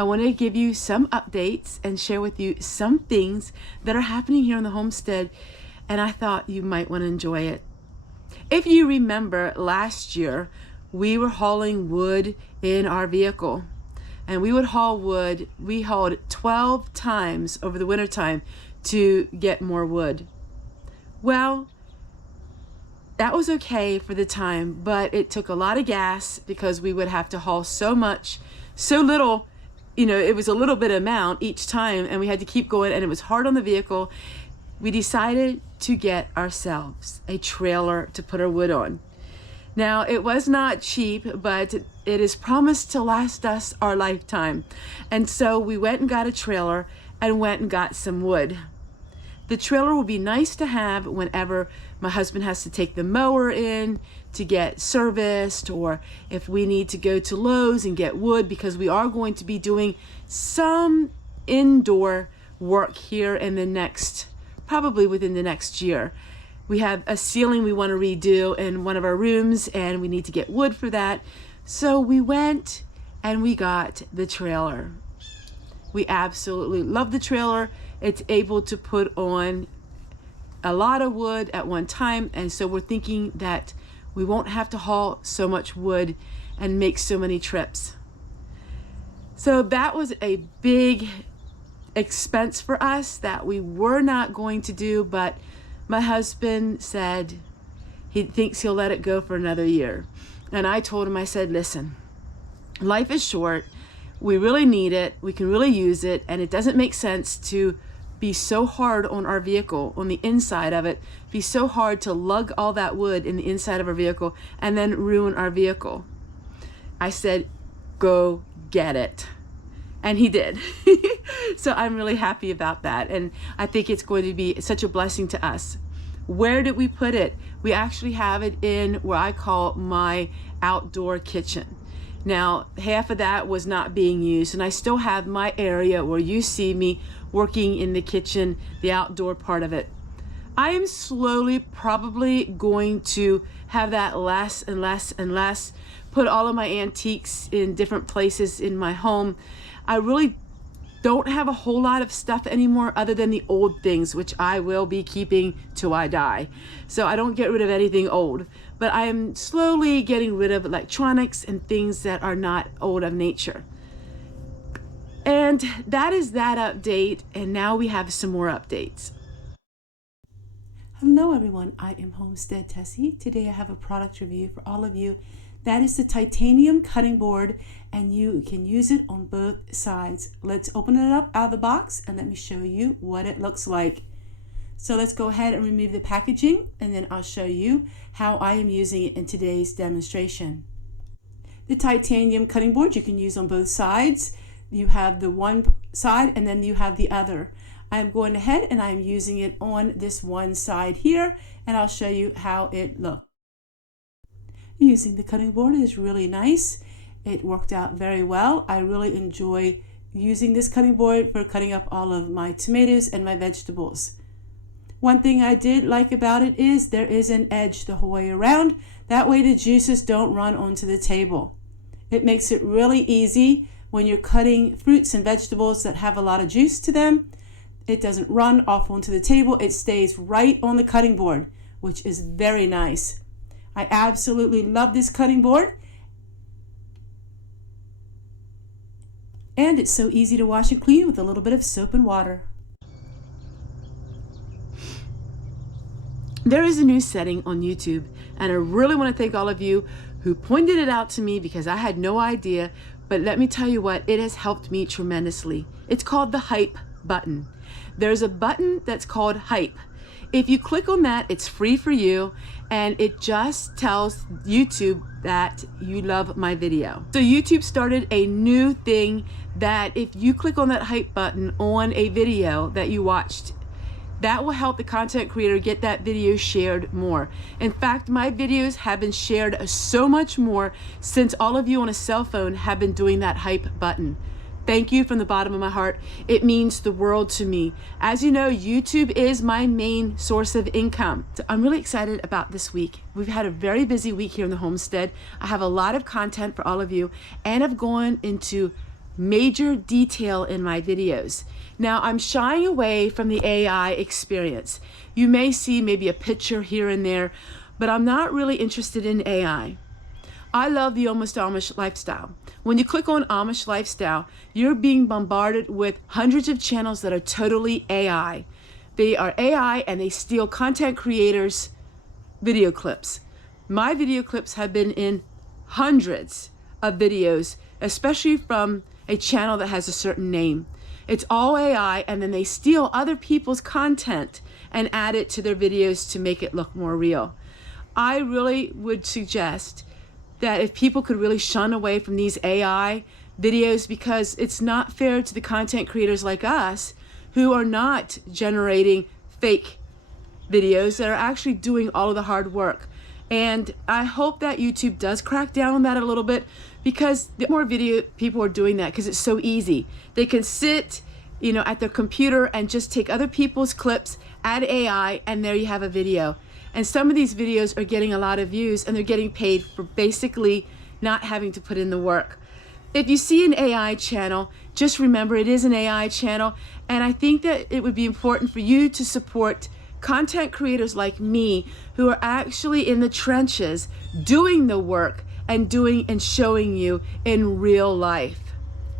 I want to give you some updates and share with you some things that are happening here on the homestead, and I thought you might want to enjoy it. If you remember last year, we were hauling wood in our vehicle, and we would haul wood. We hauled 12 times over the winter time to get more wood. Well, that was okay for the time, but it took a lot of gas because we would have to haul so much, so little, it was a little bit amount each time, and we had to keep going, and it was hard on the vehicle. We decided to get ourselves a trailer to put our wood on. Now, it was not cheap, but it is promised to last us our lifetime. And so we went and got a trailer and went and got some wood. The trailer will be nice to have whenever my husband has to take the mower in to get serviced, or if we need to go to Lowe's and get wood, because we are going to be doing some indoor work here in probably within the next year. We have a ceiling we want to redo in one of our rooms, and we need to get wood for that. So we went and we got the trailer. We absolutely love the trailer. It's able to put on a lot of wood at one time, and so we're thinking that we won't have to haul so much wood and make so many trips. So that was a big expense for us that we were not going to do, but my husband said he thinks he'll let it go for another year. And I told him, I said, listen, life is short. We really need it. We can really use it. And it doesn't make sense to be so hard on our vehicle, on the inside of it, be so hard to lug all that wood in the inside of our vehicle and then ruin our vehicle. I said, go get it. And he did. So I'm really happy about that. And I think it's going to be such a blessing to us. Where did we put it? We actually have it in what I call my outdoor kitchen. Now, half of that was not being used, and I still have my area where you see me working in the kitchen, the outdoor part of it. I am slowly probably going to have that less and less and less, put all of my antiques in different places in my home. I really don't have a whole lot of stuff anymore other than the old things, which I will be keeping till I die. So I don't get rid of anything old, but I am slowly getting rid of electronics and things that are not old of nature. And that is that update, and now we have some more updates. Hello everyone, I am Homestead Tessie. Today I have a product review for all of you. That is the titanium cutting board, and you can use it on both sides. Let's open it up out of the box and let me show you what it looks like. So let's go ahead and remove the packaging, and then I'll show you how I am using it in today's demonstration. The titanium cutting board you can use on both sides. You have the one side and then you have the other. I'm going ahead and I'm using it on this one side here, and I'll show you how it looks. Using the cutting board is really nice. It worked out very well. I really enjoy using this cutting board for cutting up all of my tomatoes and my vegetables. One thing I did like about it is there is an edge the whole way around. That way the juices don't run onto the table. It makes it really easy when you're cutting fruits and vegetables that have a lot of juice to them. It doesn't run off onto the table. It stays right on the cutting board, which is very nice. I absolutely love this cutting board. And it's so easy to wash and clean with a little bit of soap and water. There is a new setting on YouTube, and I really want to thank all of you who pointed it out to me because I had no idea, but let me tell you what, it has helped me tremendously. It's called the hype button. There's a button that's called hype. If you click on that, it's free for you, and it just tells YouTube that you love my video. So YouTube started a new thing that if you click on that hype button on a video that you watched, that will help the content creator get that video shared more. In fact, my videos have been shared so much more since all of you on a cell phone have been doing that hype button. Thank you from the bottom of my heart. It means the world to me. As you know, YouTube is my main source of income. So I'm really excited about this week. We've had a very busy week here in the homestead. I have a lot of content for all of you, and I've gone into major detail in my videos. Now, I'm shying away from the AI experience. You may see maybe a picture here and there, but I'm not really interested in AI. I love the Almost Amish lifestyle. When you click on Amish lifestyle, you're being bombarded with hundreds of channels that are totally AI. They are AI and they steal content creators' video clips. My video clips have been in hundreds of videos, especially from a channel that has a certain name. It's all AI, and then they steal other people's content and add it to their videos to make it look more real. I really would suggest that if people could really shun away from these AI videos, because it's not fair to the content creators like us who are not generating fake videos, that are actually doing all of the hard work. And I hope that YouTube does crack down on that a little bit, because the more video people are doing that, because it's so easy. They can sit, at their computer and just take other people's clips, add AI, and there you have a video. And some of these videos are getting a lot of views, and they're getting paid for basically not having to put in the work. If you see an AI channel, just remember it is an AI channel, and I think that it would be important for you to support content creators like me who are actually in the trenches doing the work and showing you in real life.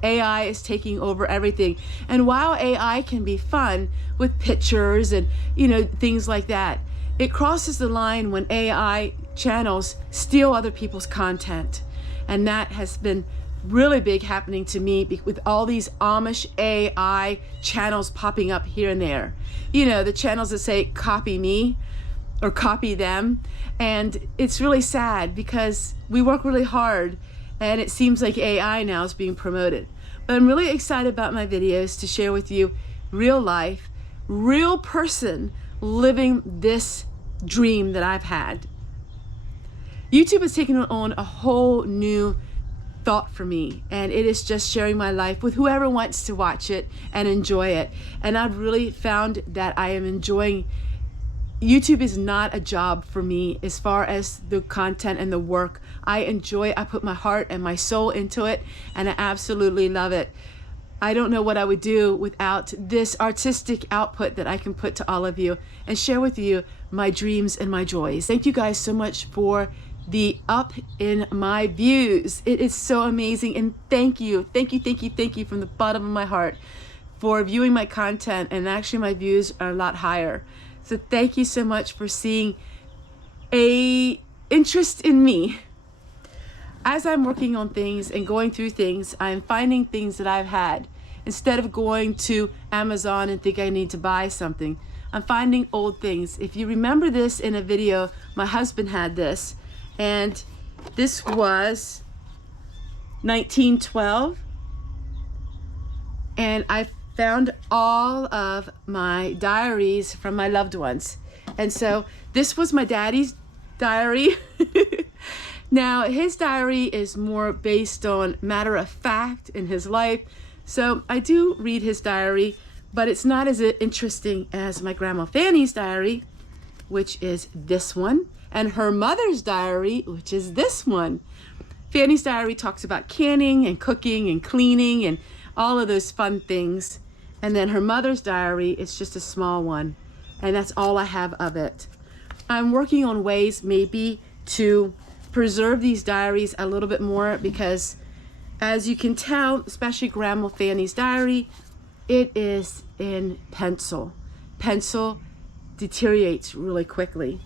AI is taking over everything. And while AI can be fun with pictures and things like that, it crosses the line when AI channels steal other people's content. And that has been really big happening to me with all these Amish AI channels popping up here and there. The channels that say copy me or copy them. And it's really sad because we work really hard and it seems like AI now is being promoted. But I'm really excited about my videos to share with you real life, real person living this dream that I've had. YouTube has taken on a whole new thought for me, and it is just sharing my life with whoever wants to watch it and enjoy it. And I've really found that I am enjoying. YouTube is not a job for me as far as the content and the work. I enjoy it. I put my heart and my soul into it, and I absolutely love it. I don't know what I would do without this artistic output that I can put to all of you and share with you my dreams and my joys. Thank you guys so much for the up in my views. It is so amazing, and thank you from the bottom of my heart for viewing my content, and actually my views are a lot higher. So thank you so much for seeing an interest in me. As I'm working on things and going through things, I'm finding things that I've had. Instead of going to Amazon and think I need to buy something, I'm finding old things. If you remember this in a video, my husband had this, and this was 1912, and I found all of my diaries from my loved ones. And so this was my daddy's diary. Now, his diary is more based on matter of fact in his life. So I do read his diary, but it's not as interesting as my Grandma Fanny's diary, which is this one, and her mother's diary, which is this one. Fanny's diary talks about canning and cooking and cleaning and all of those fun things. And then her mother's diary is just a small one, and that's all I have of it. I'm working on ways maybe to preserve these diaries a little bit more, because as you can tell, especially Grandma Fanny's diary, it is in pencil. Pencil deteriorates really quickly.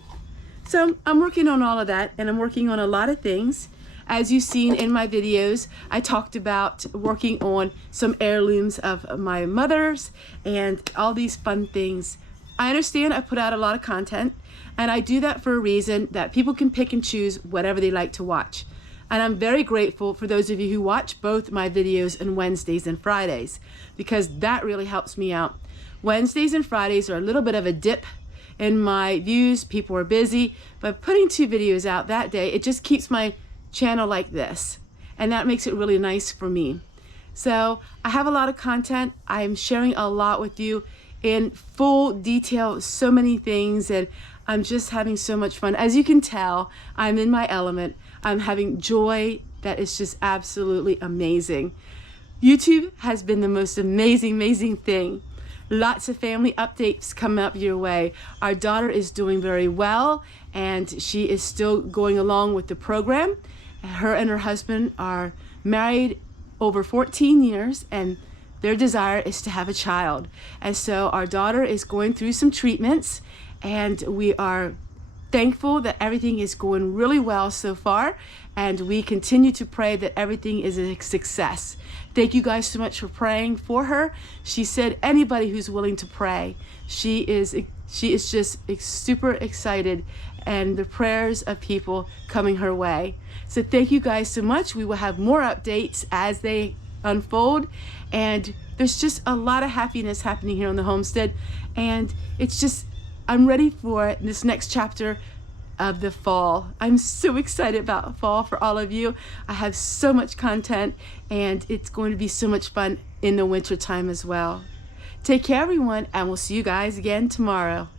So I'm working on all of that, and I'm working on a lot of things. As you've seen in my videos, I talked about working on some heirlooms of my mother's and all these fun things. I understand I put out a lot of content, and I do that for a reason, that people can pick and choose whatever they like to watch. And I'm very grateful for those of you who watch both my videos on Wednesdays and Fridays, because that really helps me out. Wednesdays and Fridays are a little bit of a dip in my views. People are busy, but putting 2 videos out that day, it just keeps my channel like this, and that makes it really nice for me. So I have a lot of content. I'm sharing a lot with you in full detail, so many things, and I'm just having so much fun. As you can tell, I'm in my element. I'm having joy that is just absolutely amazing. YouTube has been the most amazing thing. Lots of family updates coming up your way. Our daughter is doing very well, and she is still going along with the program. Her and her husband are married over 14 years, and their desire is to have a child. And so our daughter is going through some treatments, and we are thankful that everything is going really well so far, and we continue to pray that everything is a success. Thank you guys so much for praying for her. She said anybody who's willing to pray. She is just super excited, and the prayers of people coming her way. So thank you guys so much. We will have more updates as they unfold, and there's just a lot of happiness happening here on the homestead, and it's just, I'm ready for this next chapter of the fall. I'm so excited about fall for all of you. I have so much content, and it's going to be so much fun in the winter time as well. Take care, everyone, and we'll see you guys again tomorrow.